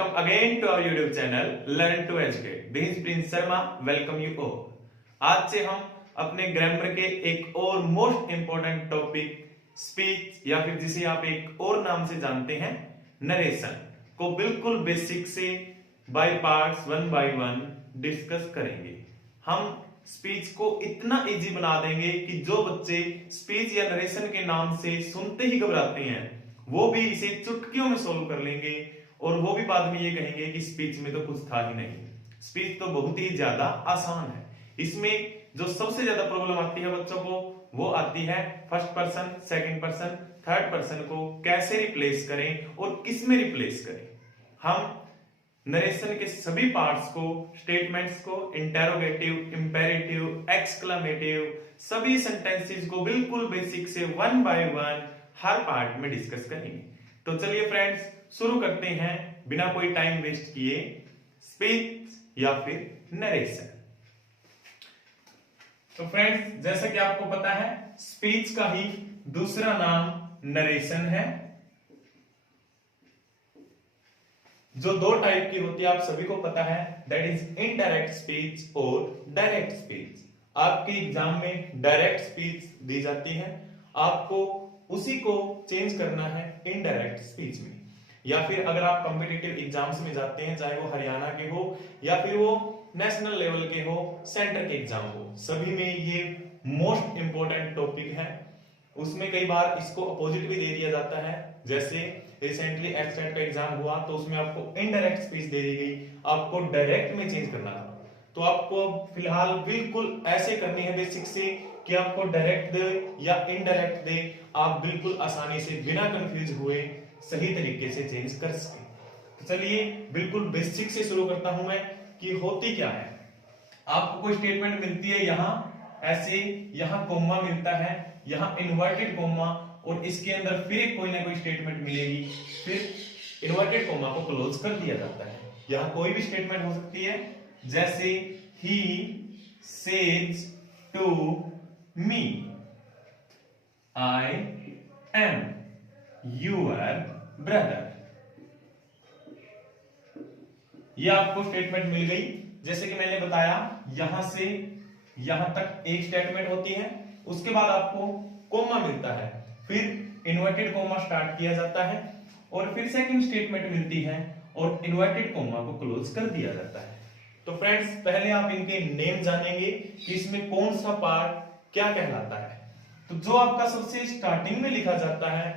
Welcome again to our YouTube channel Learn to Educate. This is Prince Sharma. Welcome you all. आज से हम अपने grammar के एक और मोस्ट इंपॉर्टेंट टॉपिक स्पीच या फिर जिसे आप एक और नाम से जानते हैं नरेशन को बिल्कुल बेसिक से by parts one by one discuss करेंगे। हम स्पीच को इतना इजी बना देंगे कि जो बच्चे स्पीच या नरेशन के नाम से सुनते ही घबराते हैं वो भी इसे चुटकियों में सोल्व कर लेंगे और वो भी बाद में ये कहेंगे कि स्पीच में तो कुछ था ही नहीं, स्पीच तो बहुत ही ज्यादा आसान है। इसमें जो सबसे ज्यादा प्रॉब्लम आती है बच्चों को वो आती है first person, second person, third person को कैसे रिप्लेस करें और किस में रिप्लेस करें। हम नरेशन के सभी पार्ट्स को, स्टेटमेंट्स को, इंटेरोगेटिव, इंपेरेटिव, एक्सक्लेमेटिव, सभी सेंटेंसेस को बिल्कुल बेसिक से one by one her part में डिस्कस करेंगे। तो चलिए फ्रेंड्स शुरू करते हैं बिना कोई टाइम वेस्ट किए स्पीच या फिर नरेशन। तो फ्रेंड्स जैसा कि आपको पता है स्पीच का ही दूसरा नाम नरेशन है। जो दो टाइप की होती है आप सभी को पता है, दैट इज इनडायरेक्ट स्पीच और डायरेक्ट स्पीच। आपके एग्जाम में डायरेक्ट स्पीच दी जाती है, आपको उसी को चेंज करना है इनडायरेक्ट स्पीच में। या फिर अगर आप कॉम्पिटिटिव एग्जाम्स में जाते हैं, चाहे वो हरियाणा के हो या फिर वो नेशनल लेवल के हो, सेंटर के एग्जाम हो, सभी में ये मोस्ट इंपॉर्टेंट टॉपिक है। उसमें कई बार इसको अपोजिट भी दे दिया जाता है। जैसे रिसेंटली एचटेट का एग्जाम हुआ तो उसमें आपको इनडायरेक्ट स्पीच दे दी गई, आपको डायरेक्ट में चेंज करना था। तो आपको फिलहाल बिल्कुल ऐसे करनी है बेसिक से कि आपको डायरेक्ट दे या इनडायरेक्ट दे, आप बिल्कुल आसानी से बिना कंफ्यूज हुए सही तरीके से चेंज कर सके। तो चलिए बिल्कुल बेसिक से शुरू करता हूं मैं कि होती क्या है। आपको कोई स्टेटमेंट मिलती है, यहां ऐसे, यहां कोमा मिलता है, यहां इन्वर्टेड कोमा और इसके अंदर फिर कोई ना कोई स्टेटमेंट मिलेगी, फिर इन्वर्टेड कोमा को क्लोज कर दिया जाता है। यहां कोई भी स्टेटमेंट हो सकती है, जैसे he says to me I am your brother. ये आपको स्टेटमेंट मिल गई। जैसे कि मैंने बताया यहां से यहां तक एक स्टेटमेंट होती है, उसके बाद आपको कोमा मिलता है, फिर इन्वर्टेड कोमा स्टार्ट किया जाता है और फिर सेकंड स्टेटमेंट मिलती है और इन्वर्टेड कोमा को क्लोज कर दिया जाता है। तो फ्रेंड्स पहले आप इनके नेम जानेंगे कि इसमें कौन सा पार्ट क्या कहलाता है। तो जो आपका सबसे स्टार्टिंग में लिखा जाता है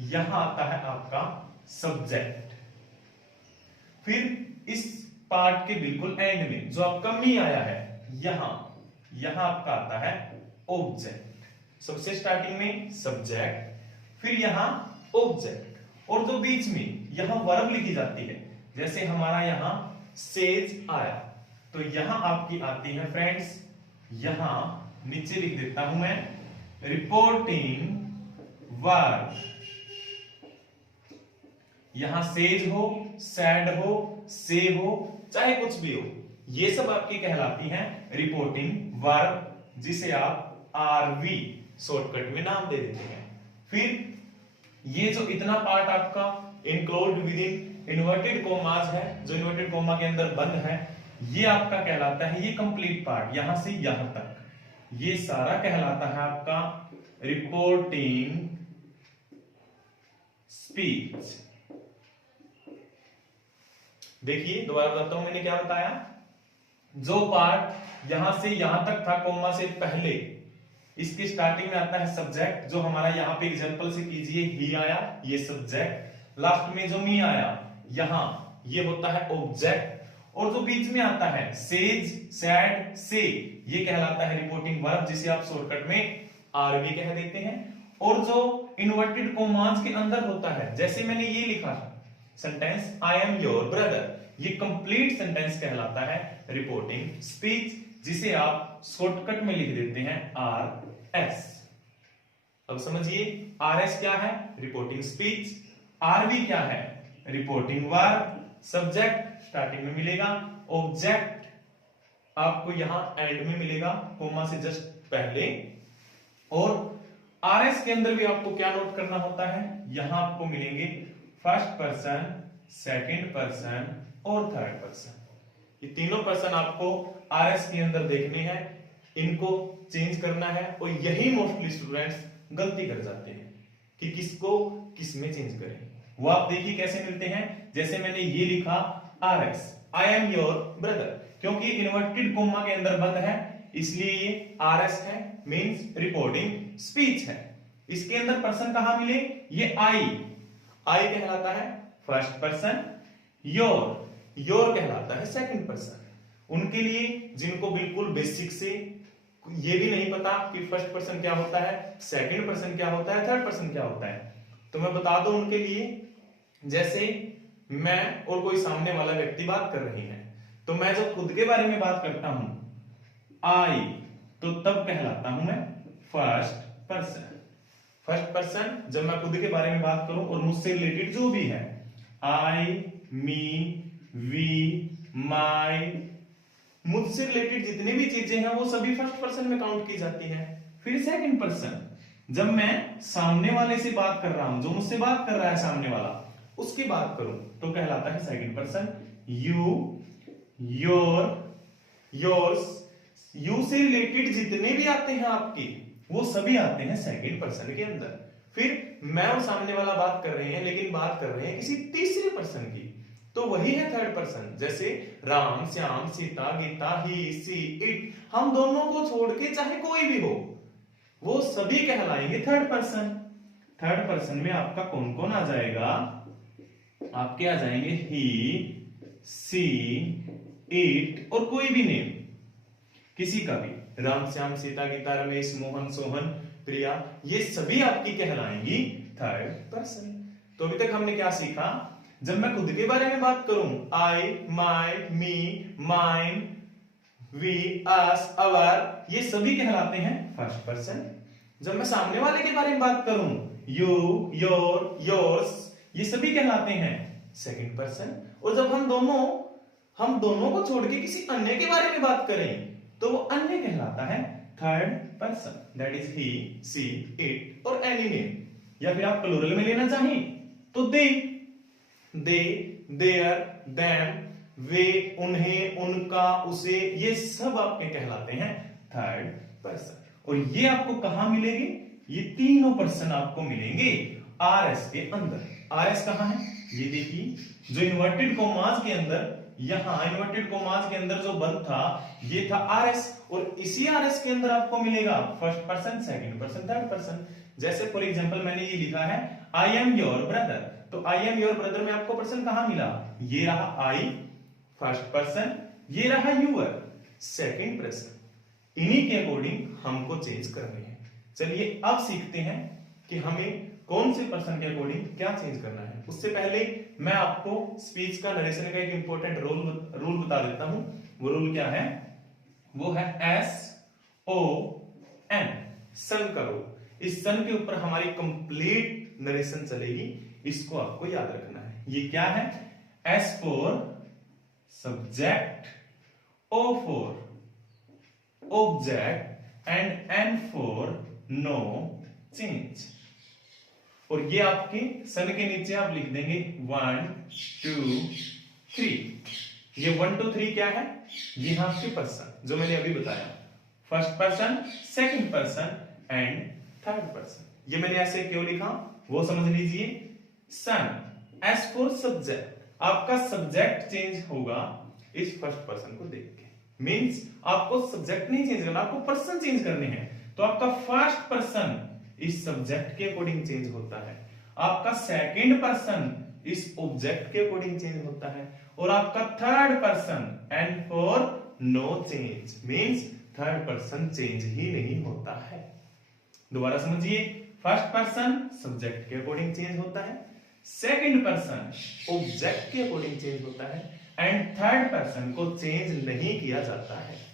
यहां आता है आपका सब्जेक्ट, फिर इस पार्ट के बिल्कुल एंड में जो आपका मी आया है यहां आपका आता है ऑब्जेक्ट। सबसे स्टार्टिंग में सब्जेक्ट, फिर यहां ऑब्जेक्ट और जो बीच में यहां वर्ब लिखी जाती है, जैसे हमारा यहां सेज आया तो यहां आपकी आती है फ्रेंड्स, यहां नीचे लिख देता हूं मैं रिपोर्टिंग वर्ब। यहां सेज हो, सैड हो, से हो, चाहे कुछ भी हो, ये सब आपकी कहलाती हैं रिपोर्टिंग वर्ब, जिसे आप आरवी शॉर्टकट में नाम दे देते हैं। फिर ये जो इतना पार्ट आपका include with in inverted commas है, जो इन्वर्टेड कोमा के अंदर बंद है, ये आपका कहलाता है, ये कंप्लीट पार्ट यहां से यहां तक, ये सारा कहलाता है आपका रिपोर्टिंग स्पीच। देखिए दोबारा बताता हूं मैंने क्या बताया। जो पार्ट यहां से यहां तक था कोमा से पहले, इसकी स्टार्टिंग में आता है सब्जेक्ट, जो हमारा यहां पे एग्जांपल से कीजिए ही आया, ये सब्जेक्ट। लास्ट में जो मी आया यहां, ये होता है ऑब्जेक्ट। और जो बीच में आता है सेज, सैड, से, ये कहलाता है रिपोर्टिंग वर्ब, जिसे आप शॉर्टकट में आरवी कह देते हैं। और जो इन्वर्टेड कोमास के अंदर होता है, जैसे मैंने ये लिखा sentence I am your brother, ये कंप्लीट सेंटेंस कहलाता है रिपोर्टिंग स्पीच, जिसे आप शॉर्टकट में लिख देते हैं आर एस। अब समझिए आर एस क्या है, रिपोर्टिंग स्पीच। आरवी क्या है, रिपोर्टिंग वर्ब। सब्जेक्ट स्टार्टिंग में मिलेगा, ऑब्जेक्ट आपको यहां एंड में मिलेगा कोमा से जस्ट पहले। और आरएस के अंदर भी आपको क्या नोट करना होता है, यहां आपको मिलेंगे फर्स्ट पर्सन, सेकंड पर्सन और थर्ड पर्सन। ये तीनों पर्सन आपको आरएस के अंदर देखने हैं, इनको चेंज करना है। और यही मोस्टली स्टूडेंट्स गलती कर जाते हैं कि किसको किस में चेंज करें। वो आप देखिए कैसे मिलते हैं, जैसे मैंने ये लिखा RS, I am your brother, क्योंकि इन्वर्टेड कोमा के अंदर बंद है इसलिए ये आरएस है, मींस रिपोर्टिंग स्पीच है। इसके अंदर पर्सन कहां मिले, ये आई कहलाता है फर्स्ट पर्सन, योर कहलाता है सेकंड पर्सन। उनके लिए जिनको बिल्कुल बेसिक से ये भी नहीं पता कि फर्स्ट पर्सन क्या होता है, सेकंड पर्सन क्या होता है, थर्ड पर्सन क्या होता है, तो मैं बता दूं उनके लिए। जैसे मैं और कोई सामने वाला व्यक्ति बात कर रही है, तो मैं जब खुद के बारे में बात करता हूं आई, तो तब कहलाता हूं मैं फर्स्ट पर्सन। फर्स्ट पर्सन जब मैं खुद के बारे में बात करूं और मुझसे रिलेटेड जो भी है, आई, मी, वी, माई, मुझसे रिलेटेड जितनी भी चीजें हैं वो सभी फर्स्ट पर्सन में काउंट की जाती हैं। फिर सेकंड पर्सन, जब मैं सामने वाले से बात कर रहा हूं, जो मुझसे बात कर रहा है सामने वाला, उसकी बात करूं तो कहलाता है second person. You, yours, you से रिलेटेड जितने भी आते हैं आपके, वो सभी आते हैं सेकंड पर्सन के अंदर। फिर मैं और सामने वाला बात कर रहे हैं, लेकिन बात कर रहे हैं किसी तीसरे पर्सन की, तो वही है थर्ड पर्सन। जैसे राम, श्याम, सीता, गीता, ही, सी, इट, हम दोनों को छोड़ के चाहे कोई भी हो, वो सभी कहलाएंगे थर्ड पर्सन। थर्ड पर्सन में आपका कौन कौन आ जाएगा, आपके आ जाएंगे ही, सी, इट और कोई भी नेम किसी का भी, राम, श्याम, सीता, गीता, रमेश, मोहन, सोहन, प्रिया, ये सभी आपकी कहलाएंगी थर्ड पर्सन। तो अभी तक हमने क्या सीखा, जब मैं खुद के बारे में बात करूं, आई, माई, मी, माइन, वी, अस, अवर, ये सभी कहलाते हैं फर्स्ट पर्सन। जब मैं सामने वाले के बारे में बात करूं, यू, योर्स, ये सभी कहलाते हैं सेकंड पर्सन। और जब हम दोनों को छोड़ के किसी अन्य के बारे में बात करें, तो वो अन्य कहलाता है third person, that is he, she, it और एनी नेम। या फिर आप प्लूरल में लेना चाहें तो दे, देयर, देम, वे, उन्हें, उनका, उसे, ये सब आपके कहलाते हैं थर्ड पर्सन। और ये आपको कहां मिलेंगे, ये तीनों पर्सन आपको मिलेंगे आरएस के अंदर। आरएस कहां है, ये देखिए, जो इन्वर्टेड कोमास के अंदर, यहां इन्वर्टेड कोमास के अंदर जो बंद था, ये था आरएस, और इसी आरएस के अंदर आपको मिलेगा first person, second person, third person. जैसे फॉर एग्जांपल मैंने ये लिखा है आई एम योर ब्रदर, तो आई एम योर ब्रदर में आपको पर्सन कहां मिला, ये रहा आई फर्स्ट पर्सन, ये रहा यूर सेकंड पर्सन। इन्हीं के अकॉर्डिंग हमको चेंज करने हैं। चलिए अब सीखते हैं कि हमें कौन से पर्सन के अकॉर्डिंग क्या चेंज करना है। उससे पहले मैं आपको स्पीच का, नरेशन का एक इंपॉर्टेंट रूल बता देता हूं। वो रूल क्या है, वो है SON, सन का रूल। इस सन के ऊपर हमारी कंप्लीट नरेशन चलेगी, इसको आपको याद रखना है। ये क्या है, S for subject, O for object and N for no change. और ये आपके सन के नीचे आप लिख देंगे 1 2 3। ये 1 2 3 क्या है, ये आपके पर्सन जो मैंने अभी बताया, first person, second person and third person. ये मैंने ऐसे क्यों लिखा वो समझ लीजिए। सन, एस फॉर सब्जेक्ट, आपका सब्जेक्ट चेंज होगा इस फर्स्ट पर्सन को देख के, मींस आपको सब्जेक्ट नहीं चेंज करना, आपको पर्सन चेंज करने हैं। तो आपका फर्स्ट पर्सन इस सब्जेक्ट के अकॉर्डिंग चेंज होता है, आपका सेकंड पर्सन इस ऑब्जेक्ट के अकॉर्डिंग चेंज होता है, और आपका third person and for no change, means third person change ही नहीं होता है। दोबारा समझिए, फर्स्ट पर्सन सब्जेक्ट के अकॉर्डिंग चेंज होता है, सेकंड पर्सन ऑब्जेक्ट के अकॉर्डिंग चेंज होता है, एंड थर्ड पर्सन को चेंज नहीं किया जाता है।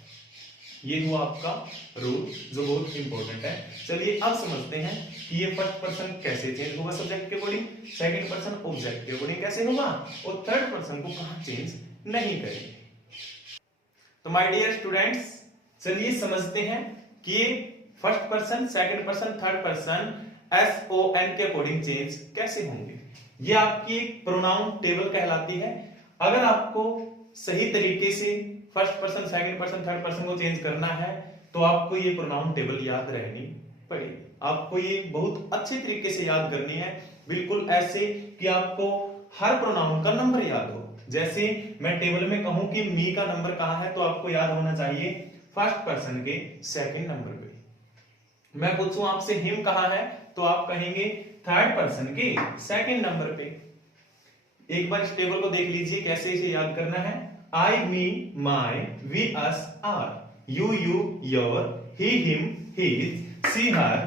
ये हुआ आपका रूल जो बहुत इंपॉर्टेंट है। चलिए अब समझते हैं कि ये फर्स्ट पर्सन कैसे चेंज होगा सब्जेक्ट के अकॉर्डिंग, सेकंड पर्सन ऑब्जेक्ट के अकॉर्डिंग कैसे होगा, और थर्ड पर्सन को कहां चेंज नहीं करेंगे। तो माय डियर स्टूडेंट्स, चलिए समझते हैं कि ये first person, second person, third person SON के अकॉर्डिंग चेंज कैसे होंगे। ये आपकी एक प्रोनाउन टेबल कहलाती है। अगर आपको सही तरीके से first person, second person, third person को चेंज करना है तो आपको ये प्रोनाउन टेबल याद रहनी पड़ेगी। आपको ये बहुत अच्छे तरीके से याद करनी है, बिल्कुल ऐसे कि आपको हर प्रोनाउन का नंबर याद हो। जैसे मैं टेबल में कहूं कि मी का नंबर कहां है, तो आपको याद होना चाहिए फर्स्ट पर्सन के सेकंड नंबर पे। मैं पूछूं आपसे हिम कहां है, तो आप कहेंगे थर्ड पर्सन के सेकंड नंबर पे। एक बार इस टेबल को देख लीजिए कैसे इसे याद करना है। I, me, my, we, us, our, you, your, he, him, his, she, her,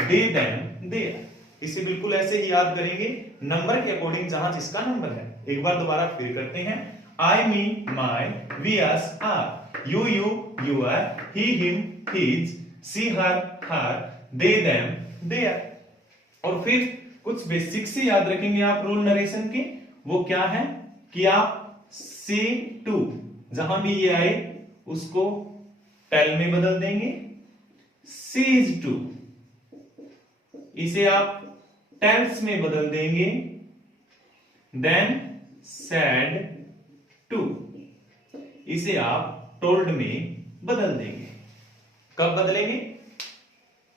they, them, their. इसे बिल्कुल ऐसे ही याद करेंगे नंबर के अकॉर्डिंग, जहां जिसका नंबर है। एक बार दोबारा फिर करते हैं। I, me, my, we, us, our, you, your, he, him, his, she, her, they, them, their. और फिर कुछ बेसिक से याद रखेंगे आप रूल नरेशन के। वो क्या है कि आप से टू, जहां भी ये आए उसको टेल में बदल देंगे। सीज टू, इसे आप टेल्स में बदल देंगे। देन सैड टू, इसे आप टोल्ड में बदल देंगे। कब बदलेंगे?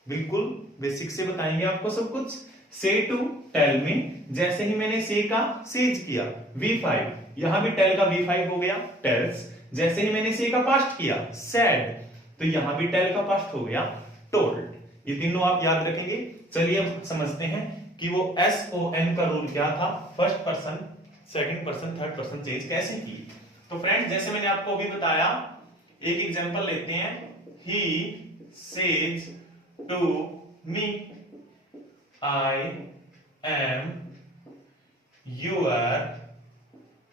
बिल्कुल बेसिक से बताएंगे आपको सब कुछ। से टू टेल में, जैसे ही मैंने से का सेज किया, V5, यहां भी टेल का V5 हो गया टेल्स। जैसे ही मैंने से का पास्ट किया सैड, तो यहां भी टेल का पास्ट हो गया टोल्ड। ये तीनों आप याद रखेंगे। चलिए अब समझते हैं कि वो SON का रूल क्या था, first person, second person, third person change कैसे की। तो फ्रेंड्स, जैसे मैंने आपको अभी बताया, एक एग्जांपल लेते हैं। He says to me, I am your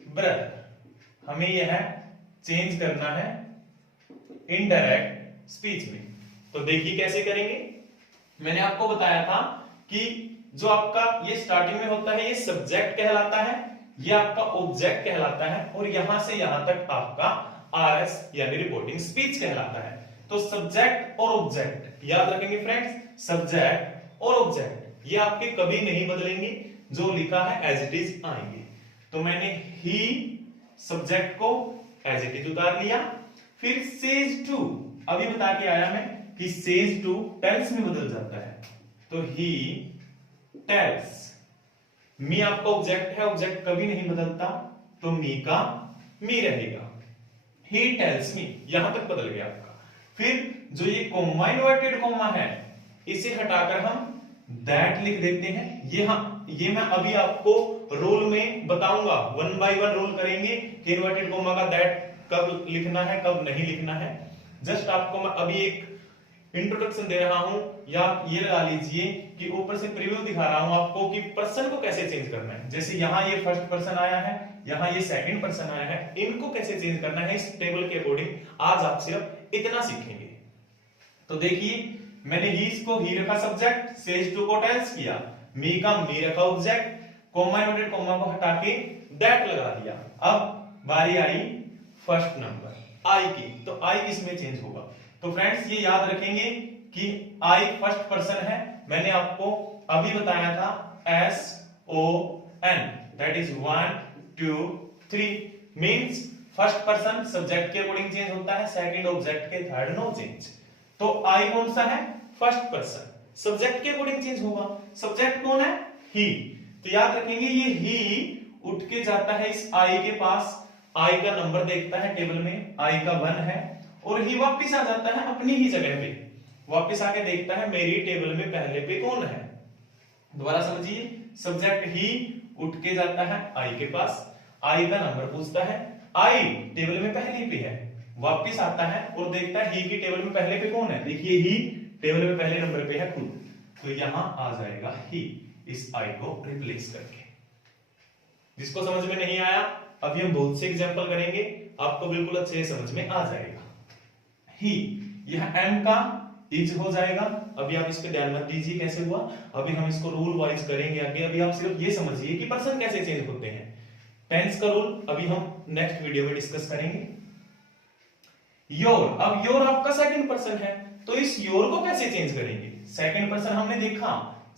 brother। हमें यह चेंज करना है इनडायरेक्ट स्पीच में। तो देखिए कैसे करेंगे। मैंने आपको बताया था कि जो आपका ये स्टार्टिंग में होता है ये सब्जेक्ट कहलाता है, ये आपका ऑब्जेक्ट कहलाता है, और यहां से यहां तक आपका RS यानी रिपोर्टिंग स्पीच कहलाता है। तो सब्जेक्ट और ऑब्जेक्ट याद रखेंगे फ्रेंड्स। सब्जेक्ट और ऑब्जेक्ट ये आपके कभी नहीं बदलेंगे, जो लिखा है एज इट इज आएंगे। तो मैंने ही सब्जेक्ट को एज इट इज उतार लिया। फिर सेज टू, अभी बता के आया मैं कि सेज टू टेल्स में बदल जाता है। तो ही टेल्स, मी आपका ऑब्जेक्ट है, ऑब्जेक्ट कभी नहीं बदलता, तो मी का मी रहेगा। ही टेल्स मी, यहां तक बदल गया आपका। फिर जो ये कॉमा, इन्वर्टेड कॉमा है, इसे हटाकर हम दैट लिख देते हैं। ये मैं अभी आपको रूल में बताऊंगा, 1 बाय 1 रूल करेंगे कि इन्वर्टेड कॉमा का दैट कब लिखना है, कब नहीं लिखना है। जस्ट आपको मैं अभी एक इंट्रोडक्शन दे रहा हूं, या ये लगा लीजिए कि ऊपर से प्रीव्यू दिखा रहा हूं आपको कि पर्सन को कैसे चेंज करना है। जैसे यहां ये फर्स्ट पर्सन आया है, यहां ये सेकंड पर्सन आया है, इनको कैसे चेंज करना है इस टेबल के अकॉर्डिंग आज आप सिर्फ इतना सीखेंगे। तो देखिए, मैंने ही को ही रखा सब्जेक्ट, सेज टू को टेल्स किया, मी का मी रखा ऑब्जेक्ट, कॉमा इन्वर्टेड कॉमा को हटा के दैट लगा दिया। अब बारी आई फर्स्ट नंबर आई की, तो आई किसमें चेंज होगा। तो फ्रेंड्स, ये याद रखेंगे कि आई फर्स्ट पर्सन है। मैंने आपको अभी बताया था SON, that is 1 2 3, means first person subject के अकॉर्डिंग चेंज होता है, सेकंड ऑब्जेक्ट के, थर्ड नो चेंज। तो आई कौन सा है, फर्स्ट पर्सन, सब्जेक्ट के अकॉर्डिंग चेंज होगा। सब्जेक्ट कौन है, ही। तो याद रखेंगे ये ही उठ के जाता है इस आई के पास, आई का नंबर देखता है टेबल में, आई का 1 है, और ही वापस आ जाता है अपनी ही जगह पे, वापस आके देखता है मेरी टेबल में पहले पे कौन है। दोबारा समझिए, सब्जेक्ट ही उठ के जाता है आई के पास, आई का नंबर पूछता है, आई टेबल में पहले पे है, वापस आता है और देखता है ही की टेबल में पहले पे कौन है। देखिए ही टेबल में पहले नंबर पे है खुद, तो यहां आ जाएगा ही इस आई को रिप्लेस करके। जिसको समझ में नहीं आया, अभी हम बहुत से एग्जांपल करेंगे, आपको बिल्कुल अच्छे से समझ में आ जाएगा। ही, यह एम का इज हो जाएगा। अभी आप इस पे ध्यान मत दीजिए कैसे हुआ, अभी हम इसको रूल वाइज करेंगे आगे। अभी आप सिर्फ ये समझिए कि पर्सन कैसे चेंज होते हैं। टेंस का रूल अभी हम नेक्स्ट वीडियो में डिस्कस करेंगे। योर, अब योर आपका सेकंड पर्सन है, तो इस योर को कैसे चेंज करेंगे। सेकंड पर्सन हमने देखा,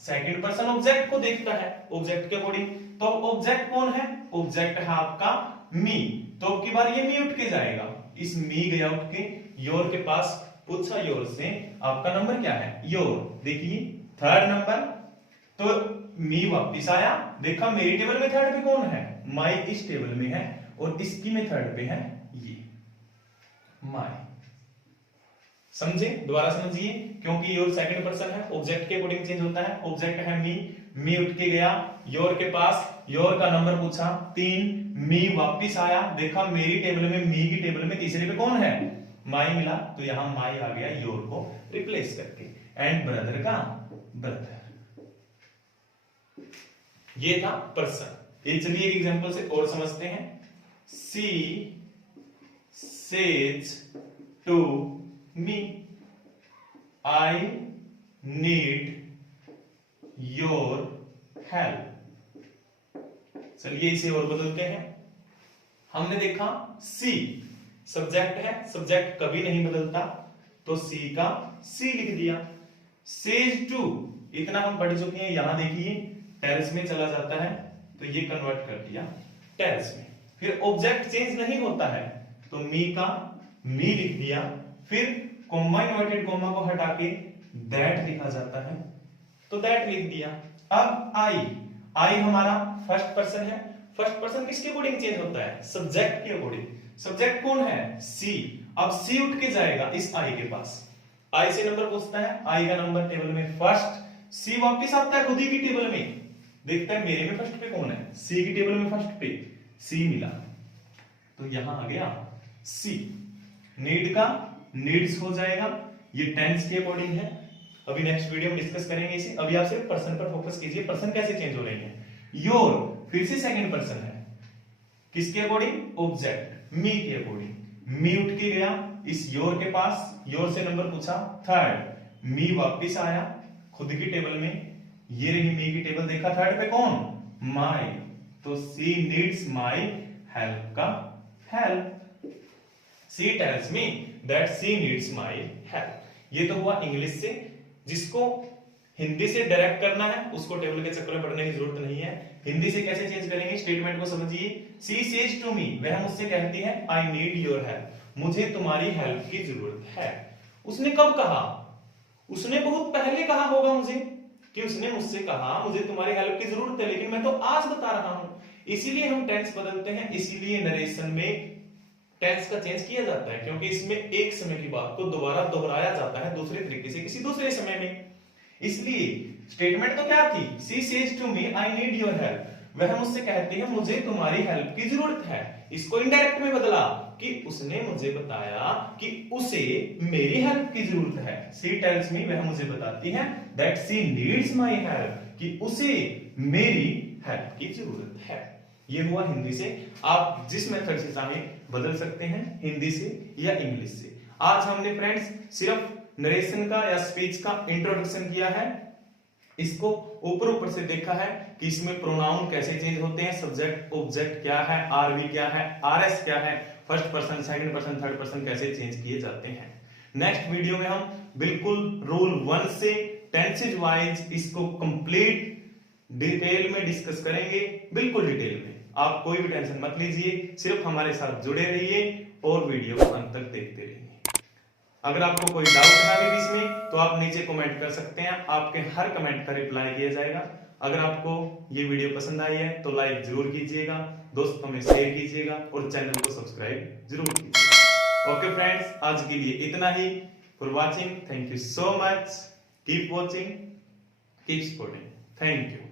सेकंड पर्सन ऑब्जेक्ट को देखता है ऑब्जेक्ट के अकॉर्डिंग। तो ऑब्जेक्ट कौन है? ऑब्जेक्ट है आपका मी। तो अब की बार ये मी उठ के जाएगा, इस मी गया उठ के योर के पास, पूछा योर से आपका नंबर क्या है? योर। देखिए थर्ड नंबर, तो मी वापिस आया, देखा मेरी टेबल में थर्ड पे कौन है? माई इस टेबल में है और इसकी में थर्ड पे है ये माई। समझे? दोबारा समझिए, क्योंकि योर सेकंड पर्सन है, ऑब्जेक्ट के अकॉर्डिंग चेंज होता है। ऑब्जेक्ट है मी उठ के गया योर के पास, योर का नंबर पूछा 3, मी वापिस आया, देखा मेरी टेबल में, मी की टेबल में तीसरे पे कौन है? माई मिला, तो यहां माई आ गया योर को रिप्लेस करके। एंड ब्रदर का ब्रदर, ये था पर्सन। ये चलिए एक एग्जांपल से और समझते हैं। She says to me, I need your help. चलिए इसे और बदलते हैं। हमने देखा सी सब्जेक्ट है, सब्जेक्ट कभी नहीं बदलता, तो सी का सी लिख दिया। सेज टू, इतना हम पढ़ चुके हैं। यहां देखिए टेरेस में चला जाता है, तो ये कन्वर्ट कर दिया टेरेस में। फिर ऑब्जेक्ट चेंज नहीं होता है, तो मी का मी लिख दिया। फिर कॉमा, इन्वर्टेड कॉमा को हटा के दैट लिखा जाता है, तो दैट लिख दिया। अब आई हमारा फर्स्ट पर्सन है। फर्स्ट पर्सन किसके अकॉर्डिंग चेंज होता है? सब्जेक्ट के अकॉर्डिंग। सब्जेक्ट कौन है? सी। अब सी उठ के जाएगा इस आई के पास, आई से नंबर पूछता है, आई का नंबर टेबल में फर्स्ट, सी वापस आता है खुद ही की टेबल में, देखता है मेरे में फर्स्ट पे कौन है? सी की टेबल में फर्स्ट पे सी मिला, तो यहां आ गया सी। नीड का नीड्स हो जाएगा, ये टेंस के अकॉर्डिंग है। अभी नेक्स्ट वीडियो में डिस्कस करेंगे इसे। अभी आप सिर्फ पर्सन पर फोकस कीजिए, पर्सन कैसे चेंज हो रहे हैं। योर फिर से सेकंड पर्सन है, किसके अकॉर्डिंग? ऑब्जेक्ट मी के अकॉर्डिंग। मी उठ के गया इस योर के पास, योर से नंबर पूछा थर्ड, मी वापिस आया खुद की टेबल में, ये रही मी की टेबल, देखा थर्ड पे कौन? माई, तो सी नीड्स माई हेल्प का help. She tells me that she needs my help. ये तो हुआ इंग्लिश से। जिसको हिंदी से डायरेक्ट करना है उसको टेबल के चक्कर में पढ़ने की जरूरत नहीं है। हिंदी से कैसे चेंज करेंगे, स्टेटमेंट को समझिए। सी सेज टू मी, वह मुझसे कहती है आई नीड योर हेल्प, मुझे तुम्हारी हेल्प की जरूरत है। उसने कब कहा? उसने बहुत पहले कहा होगा मुझे, कि उसने मुझसे कहा मुझे तुम्हारी हेल्प की जरूरत है, लेकिन मैं तो आज बता रहा हूं। इसीलिए हम टेंस बदलते हैं, इसीलिए नरेशन में टेंस का चेंज किया जाता है, क्योंकि इसमें एक समय की बात को दोबारा दोहराया जाता है दूसरे तरीके से किसी दूसरे समय में। इसलिए स्टेटमेंट तो क्या थी? She says to me I need your help, वह मुझसे कहती है मुझे तुम्हारी हेल्प की जरूरत है। इसको इनडायरेक्ट में बदला कि उसने मुझे बताया कि उसे मेरी हेल्प की जरूरत है। सी टेल्स मी, वह मुझे बताती है that she needs my help, कि उसे मेरी हेल्प की जरूरत है। ये हुआ हिंदी से। आप जिस मेथड से चाहें बदल सकते हैं, हिंदी से या इंग्लिश से। आज हमने फ्रेंड्स सिर्फ नरेशन का या स्पीच का इंट्रोडक्शन किया है। इसको ऊपर से देखा है कि इसमें प्रोनाउन कैसे चेंज होते हैं, सब्जेक्ट ऑब्जेक्ट क्या है, आरवी क्या है, आरएस क्या है, first person second person third person कैसे चेंज किए जाते हैं। नेक्स्ट वीडियो में हम बिल्कुल रूल 1 से टेंसेज वाइज इसको कंप्लीट डिटेल में डिस्कस करेंगे, बिल्कुल डिटेल में। आप कोई भी टेंशन मत लीजिए, सिर्फ हमारे साथ जुड़े रहिए और वीडियो को अंत तक देखते रहिए। अगर आपको कोई डाउट है अभी इसमें, तो आप नीचे कमेंट कर सकते हैं, आपके हर कमेंट का रिप्लाई किया जाएगा। अगर आपको ये वीडियो पसंद आई है तो लाइक जरूर कीजिएगा, दोस्तों में शेयर कीजिएगा और चैनल को सब्सक्राइब जरूर कीजिएगा। ओके फ्रेंड्स, आज के लिए इतना ही। For watching, thank you so much. Keep watching, keep supporting. Thank you.